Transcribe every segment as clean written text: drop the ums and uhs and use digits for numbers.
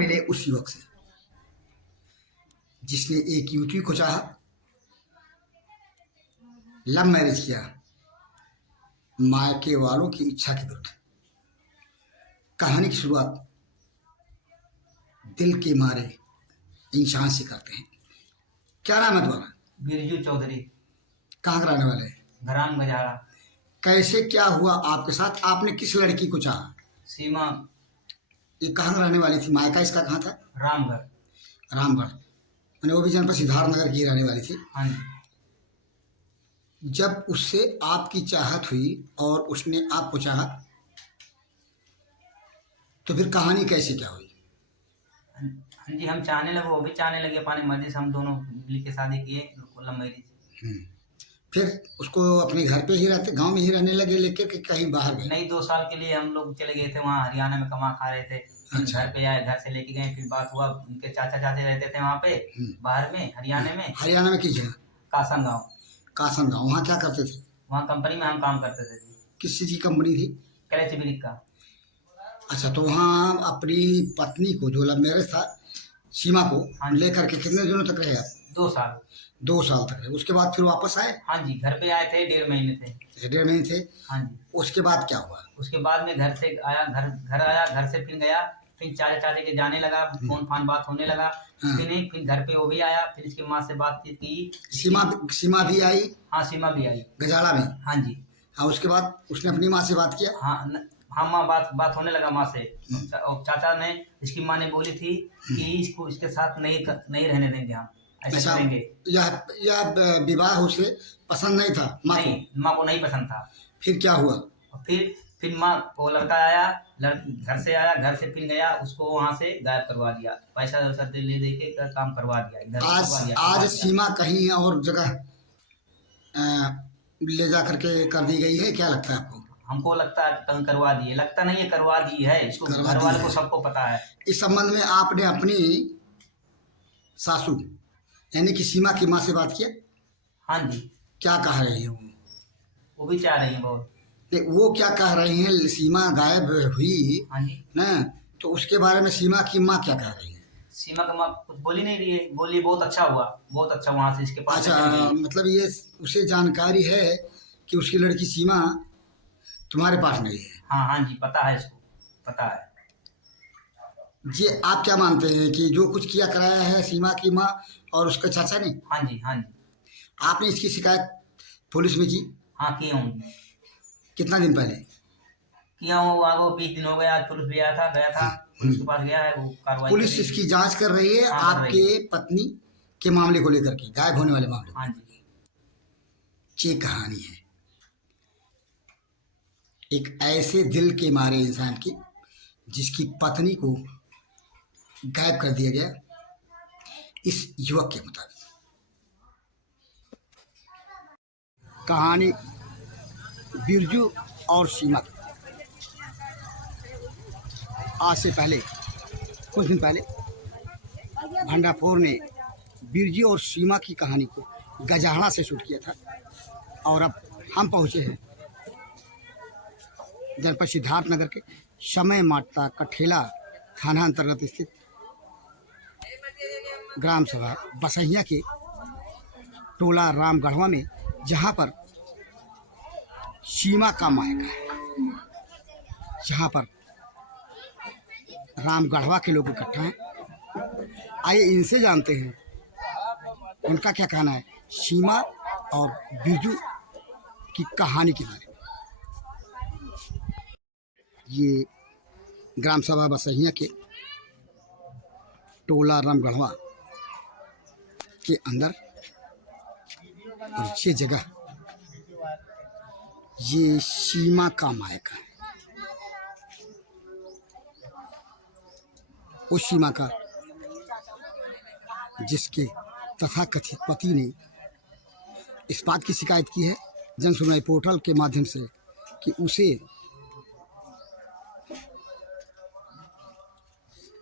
मिले उस युवक से जिसने एक युवती को चाहा, लव मैरिज किया मायके वालों की इच्छा के विरुद्ध। कहानी की शुरुआत दिल के मारे इंसान से करते हैं। क्या नाम है तुम्हारा? बिरजू चौधरी। कहाँ का रहने वाले हैं? घराम गजारा। कैसे क्या हुआ आपके साथ? आपने किस लड़की को चाहा? सीमा। ये कहाँ रहने वाली थी? मायका इसका कहाँ था? रामगढ़। रामगढ़। मैंने वो भी जनपद सिद्धार्थनगर की रहने वाली थी। हाँ जी। जब उससे आपकी चाहत हुई और उसने आपको चाहा तो फिर कहानी कैसे क्या हुई? हाँ जी, हम चाहने लगे, वो भी चाहने लगे, अपनी मर्जी से हम दोनों मिल के शादी किए, लव मैरिज। फिर उसको अपने घर पे ही रहते, गांव में ही रहने लगे लेकर के कहीं बाहर गए? नहीं, 2 साल के लिए हम लोग चले गए थे वहाँ हरियाणा में, कमा खा रहे थे। फिर अच्छा। घर पे आए, घर से लेके गए, फिर बात हुआ, उनके चाचा चाचे रहते थे वहाँ पे बाहर में, हरियाणा में। हरियाणा में किस जगह? कासन गाँव। कासन गाँव। वहाँ क्या करते थे? वहाँ कंपनी में हम काम करते थे। किस चीज़ की कंपनी थी? क्लच ब्रिक का। अच्छा, तो वहाँ अपनी पत्नी को, जो लव मैरिज था, सीमा को हाँ। लेकर के कितने दिनों तक रहे आप? 2 साल। 2 साल तक रहे। उसके बाद फिर वापस आए? हाँ जी, घर पे आए थे, 1.5 महीने थे। 1.5 महीने थे। हाँ जी। उसके बाद क्या हुआ? उसके बाद में घर से आया, घर आया, घर से फिर गया, फिर चाचा चाचे के जाने लगा, फोन फान बात होने लगा। हाँ। फिर घर पे वो भी आया, फिर इसकी माँ से बातचीत की। सीमा भी आई? हाँ, सीमा भी आई। गजाला में? हाँ जी। हाँ, उसके बाद उसने अपनी माँ से बात किया? हाँ, माँ बात होने लगा माँ से। और चाचा ने, इसकी माँ ने बोली थी कि इसको इसके साथ नहीं रहने देंगे हम, ऐसे करेंगे। यह विवाह उसे पसंद नहीं था माँ को? नहीं, माँ को नहीं पसंद था। फिर क्या हुआ? और फिर माँ वो लड़का आया, घर से आया, घर से फिर गया, उसको वहां से गायब करवा दिया, पैसा वैसा ले दे के काम करवा दिया, इधर करवा दिया। आज सीमा कहीं और जगह ले जा करके कर दी गई है, क्या लगता है आपको? हमको लगता है कहीं करवा दी है, लगता नहीं है, करवा दी है, इसको घर वाले को सबको पता है। इस संबंध में आपने अपनी सासू यानी कि सीमा की माँ से बात किया? हाँ जी। क्या कह रही है वो भी चाह रही है बहुत। वो क्या कह रही हैं? सीमा गायब हुई। हाँ जी। ना, तो उसके बारे में सीमा की माँ क्या कह रही है? सीमा की माँ कुछ बोली नहीं रही है, बोली बहुत अच्छा हुआ, बहुत अच्छा, वहां से इसके पास। अच्छा, मतलब ये उसे जानकारी है कि उसकी लड़की सीमा तुम्हारे पास नहीं है? हाँ हाँ जी, पता है, इसको पता है जी। आप क्या मानते हैं कि जो कुछ किया कराया है सीमा की माँ और उसके चाचा ने? हाँ जी। हाँ जी। आपने इसकी शिकायत पुलिस में की? हाँ, किया हूँ। कितना दिन पहले किया हूँ? आगो 20 दिन हो गया, आज पुलिस भी गया था, पुलिस के पास गया है, वो कार्रवाई। पुलिस इसकी जांच कर रही है? हाँ, आपके पत्नी के मामले को लेकर के, गायब होने वाले मामले। हाँ जी। ये कहानी है एक ऐसे दिल के मारे इंसान की जिसकी पत्नी को गायब कर दिया गया, इस युवक के मुताबिक। कहानी बिरजू और सीमा की। आज से पहले, कुछ दिन पहले, भंडाफोर ने बिरजू और सीमा की कहानी को गजाड़ा से शूट किया था और अब हम पहुंचे हैं जनपद सिद्धार्थनगर के समय माता कठेला थाना अंतर्गत स्थित ग्राम सभा बसहिया के टोला रामगढ़वा में, जहां पर सीमा का मायका है, जहां पर रामगढ़वा के लोग इकट्ठा हैं। आइए इनसे जानते हैं उनका क्या कहना है सीमा और बिरजू की कहानी के बारे में। ये ग्राम सभा बसहिया के टोला रामगढ़वा के अंदर, और ये जगह ये सीमा का मायका है। उस सीमा का जिसके तथाकथित पति ने इस बात की शिकायत की है जन सुनवाई पोर्टल के माध्यम से कि उसे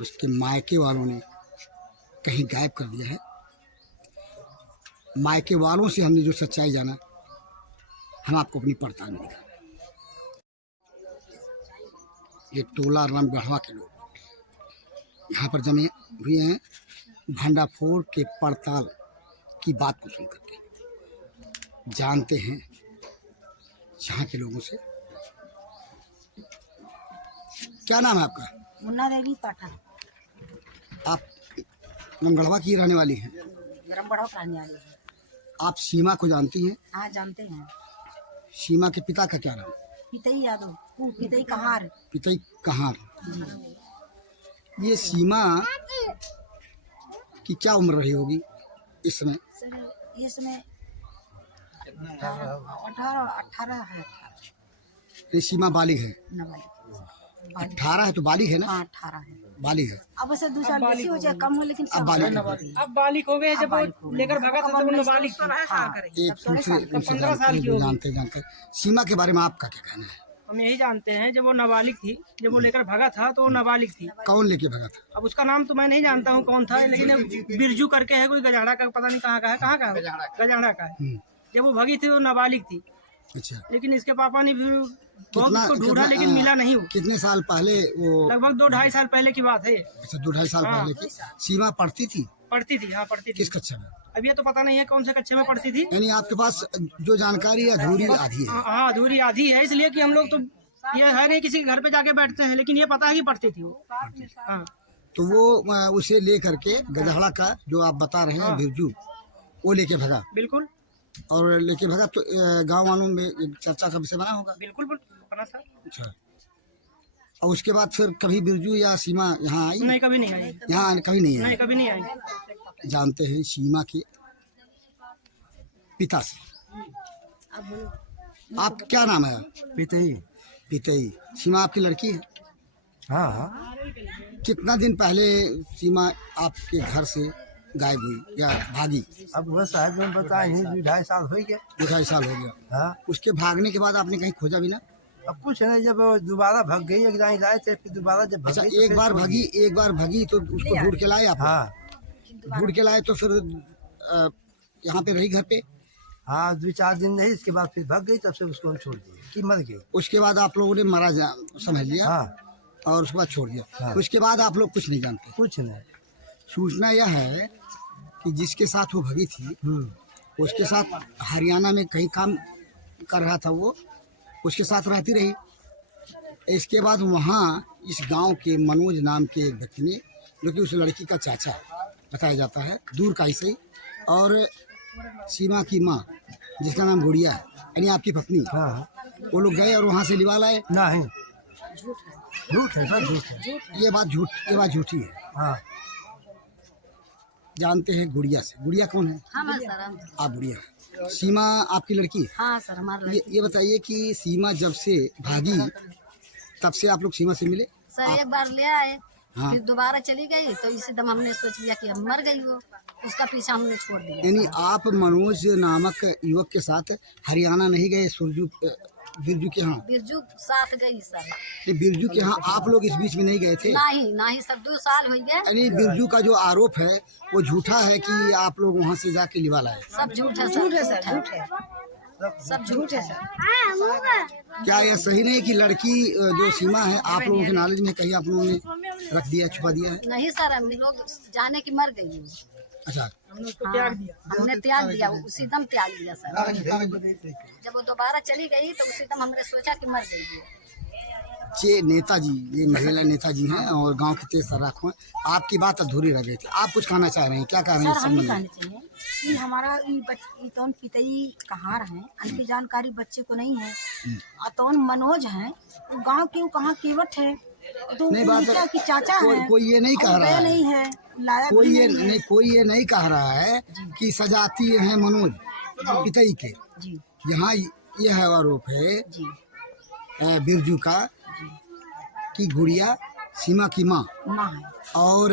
उसके मायके वालों ने कहीं गायब कर दिया है। मायके वालों से हमने जो सच्चाई जाना, हम आपको अपनी पड़ताल में दिखा। ये टोला रामगढ़वा के लोग यहाँ पर जमे हुए हैं भांडाफोड़ के पड़ताल की बात को सुन करके। जानते हैं यहाँ के लोगों से। क्या नाम है आपका? मुन्ना देवी पाठक। आप नमगढ़वा की रहने वाली हैं। गरम बढ़ाओ प्राणी वाली है। आप सीमा को जानती हैं? हाँ जानते हैं। सीमा के पिता का क्या नाम? पितई यादव, पितई कहार। पितई कहार। ये सीमा की क्या उम्र रही होगी इस समय? सर ये समय 18 है। ये सीमा बालिग है। नाबालिग। 18 है तो बालिग है ना? हाँ 18 है। बालिग है। अब उसे 2 साल बेसी हो जाए कम हो, लेकिन अब बालिग अब बालिक हो गए। जब वो लेकर भागा था तब वो नाबालिग थी। एक दूसरे जानते सीमा के बारे में आपका क्या कहना है? हम यही जानते हैं जब वो नाबालिग थी, जब वो लेकर भागा था तो वो नाबालिग थी। कौन लेके भागा था? अब उसका नाम तो मैं नहीं जानता हूँ कौन था, लेकिन अब बिरजू करके है कोई गजाड़ा का, पता नहीं कहाँ का है। कहाँ का है? गजाड़ा का है। जब वो भागी थी वो नाबालिग थी। अच्छा। लेकिन इसके पापा ने भी बहुत उसको ढूंढा लेकिन मिला नहीं। कितने साल पहले वो? लगभग 2-2.5 साल पहले की बात है। अच्छा 2-2.5 साल पहले की। सीमा पढ़ती थी? पढ़ती थी, हाँ पढ़ती थी। किस कक्षा में? अब ये तो पता नहीं है कौन से कक्षा में पढ़ती थी। यानी आपके पास जो जानकारी अधूरी आधी है। हाँ अधूरी आधी है, इसलिए कि हम लोग तो ये है नहीं किसी के घर पे जाके बैठते हैं, लेकिन ये पता है कि पढ़ती थी वो। हाँ। तो वो उसे ले करके गजाड़ा का जो आप बता रहे हैं बिरजू, वो लेके भगा। बिल्कुल। और लेके भगा तो गांव वालों में एक चर्चा का विषय बना होगा। बिल्कुल बना था। अच्छा। और उसके बाद फिर कभी बिरजू या सीमा यहाँ आई? नहीं कभी नहीं आई। यहाँ कभी नहीं आई? नहीं कभी नहीं आई। जानते हैं सीमा के पिता से। आप क्या नाम है? पितई। पितई। सीमा आपकी लड़की है? हाँ हाँ। कितना दिन पहले सीमा आपके घर से गायब हुई या भागी? अब वह साहब में बताए 2-2.5 साल हो गया। 2-2.5 साल हो गया। हाँ। उसके भागने के बाद आपने कहीं खोजा भी ना? अब कुछ नहीं, जब दोबारा भाग गई एक दाई लाए थे, फिर दोबारा जब अच्छा भाग गई तो एक बार भागी तो उसको ढूंढ के लाए आप? हाँ ढूंढ के लाए तो फिर यहाँ पे रही घर पे? हाँ 2-4 दिन नहीं, इसके बाद फिर भाग गई, तब से उसको हम छोड़ दिए कि मर गई। उसके बाद आप लोगों ने मरा समझ लिया। हाँ। और उसके बाद छोड़ दिया। हाँ। उसके बाद आप लोग कुछ नहीं जानते? कुछ नहीं। सूचना यह है कि जिसके साथ वो भगी थी उसके साथ हरियाणा में कहीं काम कर रहा था, वो उसके साथ रहती रही। इसके बाद वहाँ इस गांव के मनोज नाम के व्यक्ति ने, जो कि उस लड़की का चाचा बताया जाता है, दूर का ही सही, और सीमा की माँ जिसका नाम गुड़िया है, यानी आपकी पत्नी, हाँ। वो लोग गए और वहाँ से लिवा लाए। नहीं झूठ है सर, झूठ है। ये बात झूठी है। हाँ। जानते हैं गुड़िया से। गुड़िया कौन है? हाँ सर। आप गुड़िया। सीमा आपकी लड़की है? हाँ सर हमारा। ये बताइए कि सीमा जब से भागी तब से आप लोग सीमा से मिले? सर एक बार ले आए, हाँ। फिर दोबारा चली गई, तो इसी दम हमने सोच लिया कि हम मर गई वो, उसका पीछा हमने छोड़ दिया। यानी आप मनोज नामक युवक के साथ हरियाणा नहीं गए बिरजू के यहाँ? बिरजू साथ गई सर। ये बिरजू के यहाँ आप लोग इस बीच में नहीं गए थे? नहीं सर 2 साल हो गए। यानी बिरजू का जो आरोप है वो झूठा है कि आप लोग वहाँ से जाके लिवा लाए? सब झूठ है सर। झूठ है सब झूठ है सर। क्या यह सही नहीं कि लड़की जो सीमा है आप लोगों के नॉलेज में कहीं आप लोगों ने रख दिया, छुपा दिया है? नहीं सर, हम लोग जाने की मर गई। अच्छा। हाँ, हमने त्याग दिया, उसी दम त्याग दिया सर। जब वो दोबारा चली गई तो उसी दम हमने सोचा कि मर गई। ये नेताजी, ये महिला नेताजी हैं और गांव के तेज सर्राख हैं। आपकी बात अधूरी रह गई थी, आप कुछ कहना चाह रहे हैं, क्या कह रहे हैं? सर हम ये कहना चाहिए कि हमारा तो पितई कहार हैं, उनकी जानकारी बच्चे को नहीं है। अतौन मनोज हैं, वो गांव के कहाँ केवट है, तो नहीं बात क्या कि चाचा है। कोई ये नहीं कह रहा है, नहीं है लायक, कोई ये नहीं कह रहा है कि सजाती हैं मनोज पितई के। यहाँ यह आरोप है बिरजू का कि गुड़िया सीमा की माँ है और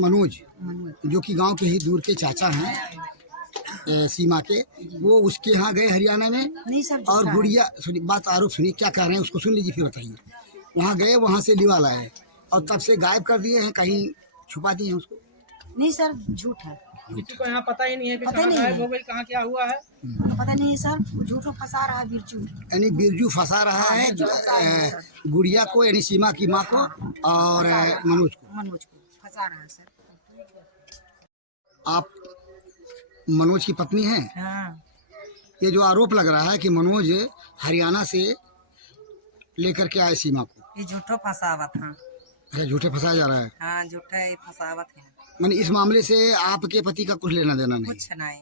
मनोज जो कि गांव के ही दूर के चाचा हैं सीमा के, वो उसके यहाँ गए हरियाणा में। नहीं सर। और गुड़िया बात आरोप सुनिए, क्या कह रहे हैं उसको सुन लीजिए फिर बताइए। वहाँ गए, वहाँ से लिवा लाए और तब से गायब कर दिए हैं, कहीं छुपा दिए हैं उसको? नहीं सर झूठ है। किसी को यहाँ पता ही नहीं है कि पता कहाँ नहीं गायब है। हो गई, कहाँ क्या हुआ है, पता नहीं है सर। झूठों फंसा रहा है बिरजू। यानी बिरजू फंसा रहा है गुड़िया को, यानी सीमा की माँ को और मनोज को फंसा रहा है सर। आप मनोज की पत्नी हैं? हाँ। ये जो आरोप लग रहा है कि मनोज हरियाणा से लेकर के आए सीमा को, ये झूठो फंसावत हाँ। अच्छा झूठे फंसाया जा रहा है। हाँ झूठा ये फंसावत है। मैंने इस मामले से आपके पति का कुछ लेना देना नहीं? कुछ नहीं।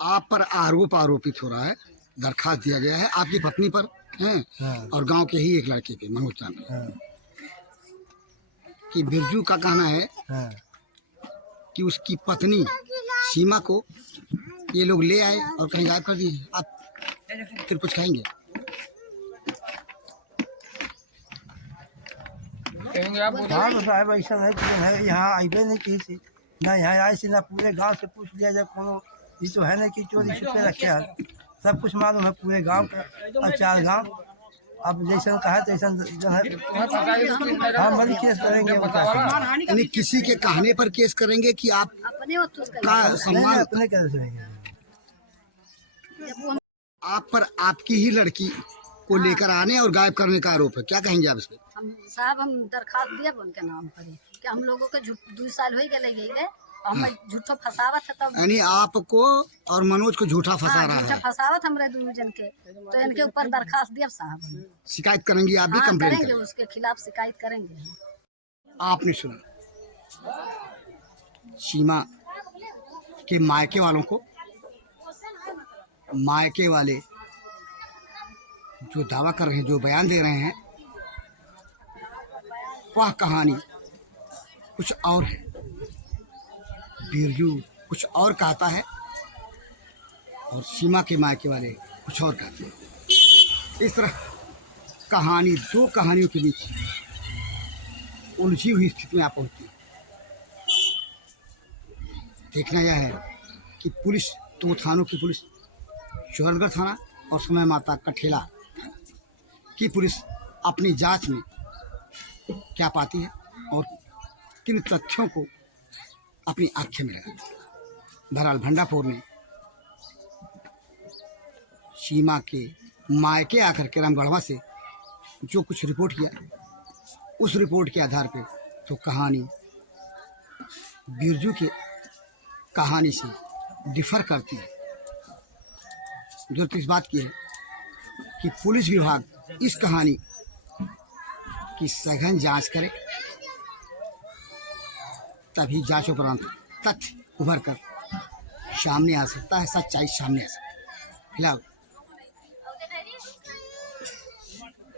आप पर आरोपित हो रहा है, दरखास्त दिया गया है आपकी पत्नी पर है हाँ। और गांव के ही एक लड़के पे मनोज नाम पे, कि बिरजू का कहना है कि उसकी पत्नी सीमा को ये लोग ले आए और कहीं गायब कर दिए। आप फिर कुछ खाएंगे? हाँ तो साहब ऐसा है कि है यहाँ आइबे नहीं की थी ना, यहाँ आए से ना पूरे गांव से पूछ लिया जाए कोनो, ये तो है ना कि चोरी छुपे रखे है, सब कुछ मालूम है पूरे गांव का और 4 गांव। अब जैसा कहा तैसा हम बड़ी केस करेंगे। यानी किसी के कहने पर केस करेंगे कि आप का सम्मान अपने कैसे करेंगे? आप पर आपकी ही लड़की को लेकर आने और गायब करने का आरोप है, क्या कहेंगे आप इस पे? हम दरखास्त दिए उनके नाम पर कि हम लोगों के 2 साल हो गए हम झूठो फंसावत है। तब यानी आपको और मनोज को झूठा फंसा रहा झूठा है। फंसावत हमरे 2 जन के, तो इनके ऊपर दरखास्त दिया साहब। शिकायत करेंगी आप भी? हाँ, कंप्लेंट करेंगे, करेंगे? उसके खिलाफ शिकायत करेंगे। आपने सुना सीमा के मायके वालों को, मायके वाले जो दावा कर रहे हैं, जो बयान दे रहे हैं, वह कहानी कुछ और है। बिरजू कुछ और कहता है और सीमा के मायके वाले कुछ और कहते हैं। इस तरह कहानी, 2 कहानियों के बीच उलझी हुई स्थिति में आप पहुंचती है। देखना यह है कि पुलिस, 2 थानों की पुलिस, जोहरगढ़ थाना और समय माता कठेला थाना की पुलिस अपनी जांच में क्या पाती है और किन तथ्यों को अपनी आंखें में लगाती है। बहरहाल भंडापुर ने सीमा के मायके आकर के रामगढ़वा से जो कुछ रिपोर्ट किया, उस रिपोर्ट के आधार पे तो कहानी बिरजू के कहानी से डिफर करती है। जरूरत इस बात की है कि पुलिस विभाग इस कहानी की सघन जांच करे, तभी जांच उपरांत तथ्य उभर कर सामने आ सकता है, सच्चाई सामने आ सकती है। फिलहाल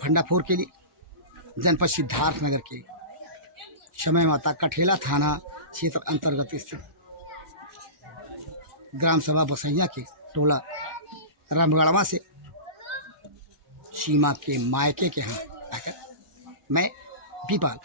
भंडापुर के लिए जनपद सिद्धार्थनगर के समय माता कठेला थाना क्षेत्र अंतर्गत स्थित ग्राम सभा बसैया के टोला रामगढ़वा से सीमा के मायके के यहाँ आकर मैं बीपाल